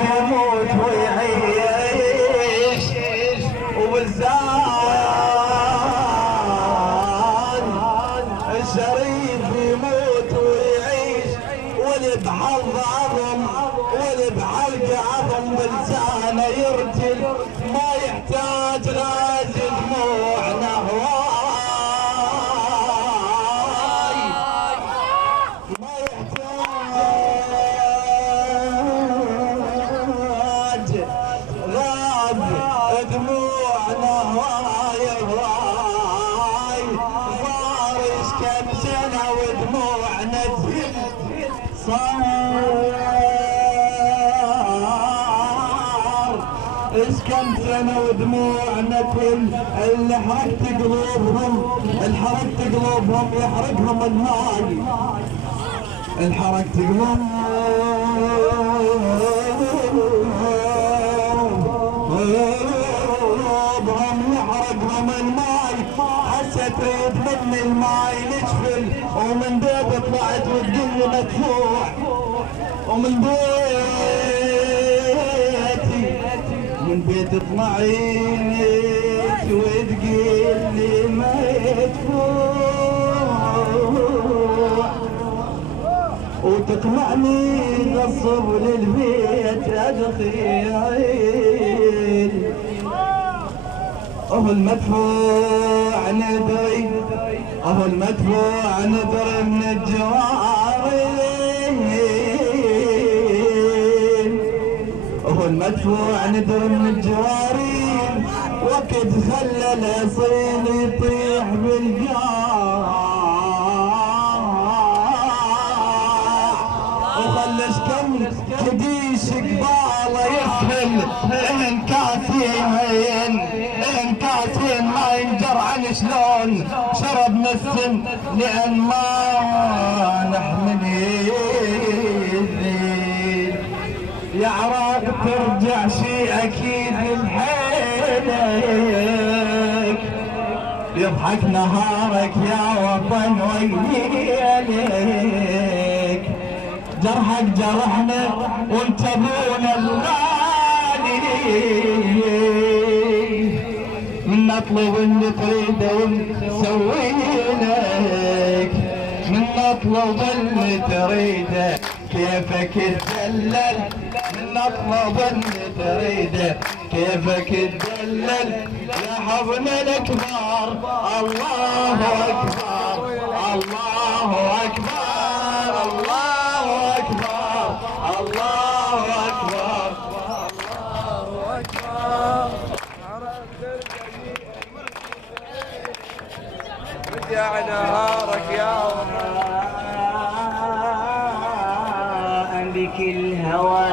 يموت ويعيش وبالزاد الشريف يموت ويعيش واللي بحظ عظم واللي بحلق عظم بلسانه يرتل ما يحتاج غازي دموعنا هواي ما يحتاج غاز دموعنا هواي هواي فارس كم سنة ودموعنا تهل صار ايش كم سنة ودموعنا تهل اللي حرقت قلوبهم الحرقت قلوبهم يحرقهم الماي الحرقت قلوبهم يحرقهم الماي هسه تريد مني الماي نشفل ومن بيت طلعت وتقول لي مدفوع ومن بيتي من بيت طلعت وتقول لي مدفوع وتقمعني نصب للبيت ادخيل اهو المدفوع ندري اهو المدفوع ندري من الجوارين اهو المدفوع ندري من الجوارين وقت خلى الاصيل يطيح بالقاع وخلش كم كديش قباله يسهل ان كاسين ما ينجر عن شلون شرب نسم لان ما نحمل يزيد يا عراق ترجع شي اكيد لحيلك يضحك نهارك يا وطن ويلك جرحك جرحنا وانت ابونا الغالي من نطلب اللي تريده ونسوي لك من نطلب اللي تريده كيفك تدلل من نطلب اللي تريده كيفك تدلل يا حضن الاكبر الله اكبر الله اكبر الله اكبر الله اكبر الله اكبر رجع نهارك يا بك الهوى